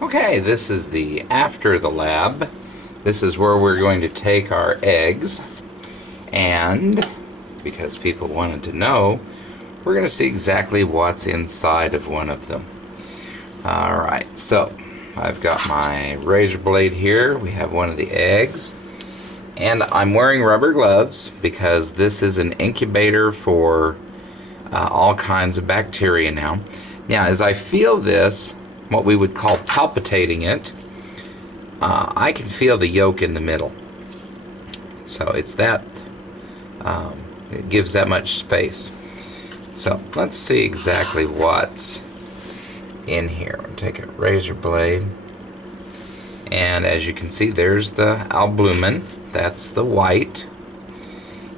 Okay, this is the after the lab. This is where we're going to take our eggs, and because people wanted to know, we're going to see exactly what's inside of one of them. Alright, so I've got my razor blade here. We have one of the eggs, and I'm wearing rubber gloves because this is an incubator for all kinds of bacteria now. Now, as I feel this, what we would call palpitating it, I can feel the yolk in the middle. So it's that, it gives that much space. So let's see exactly what's in here. I'll take a razor blade, and as you can see, there's the albumin. That's the white.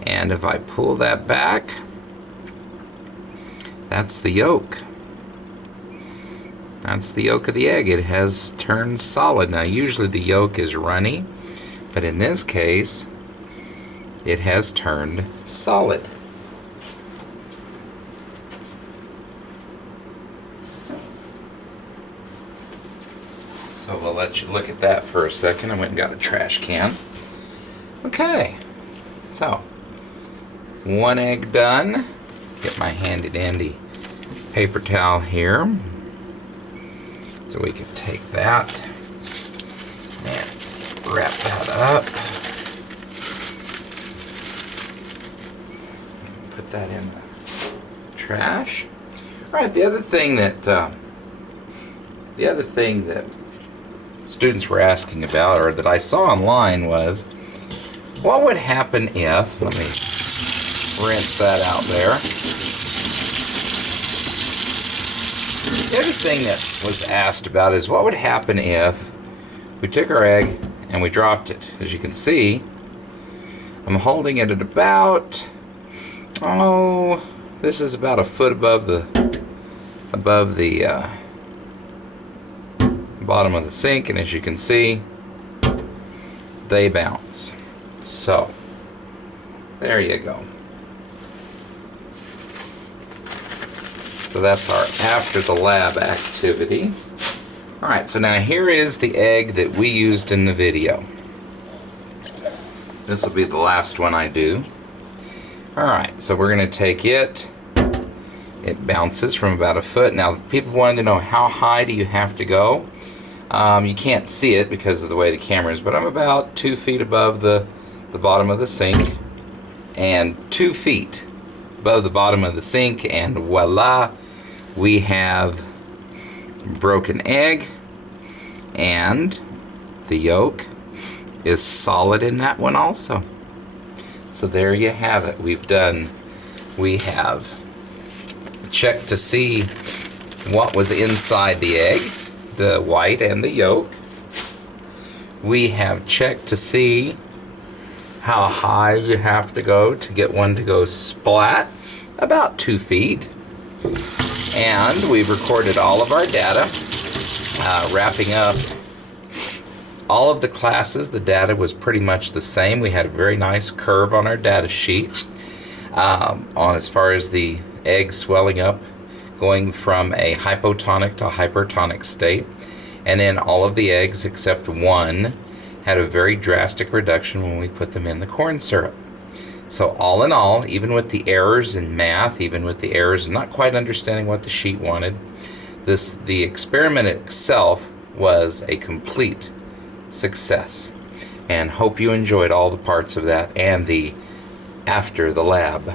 And if I pull that back, that's the yolk. That's the yolk of the egg. It has turned solid. Now, usually the yolk is runny, but in this case, it has turned solid. So we'll let you look at that for a second. I went and got a trash can. Okay, so one egg done. Get my handy dandy paper towel here, so we can take that and wrap that up. Put that in the trash. All right. The other thing that students were asking about, or that I saw online, was what would happen if, let me rinse that out there. The other thing that was asked about is what would happen if we took our egg and we dropped it. As you can see, I'm holding it at about, this is about a foot above the bottom of the sink, and as you can see, they bounce. So there you go. So that's our after the lab activity. Alright, so now here is the egg that we used in the video. This will be the last one I do. Alright, so we're going to take it. It bounces from about a foot. Now, people wanted to know, how high do you have to go? You can't see it because of the way the camera is, but I'm about 2 feet above the bottom of the sink, and 2 feet above the bottom of the sink, and voila, we have broken egg, and the yolk is solid in that one also. So there you have it. We have checked to see what was inside the egg, the white and the yolk. We have checked to see how high you have to go to get one to go splat, about 2 feet. And we've recorded all of our data, wrapping up all of the classes. The data was pretty much the same. We had a very nice curve on our data sheet on as far as the egg swelling up, going from a hypotonic to hypertonic state. And then all of the eggs except one had a very drastic reduction when we put them in the corn syrup. So all in all, even with the errors in math, even with the errors in not quite understanding what the sheet wanted, the experiment itself was a complete success. And hope you enjoyed all the parts of that and the after the lab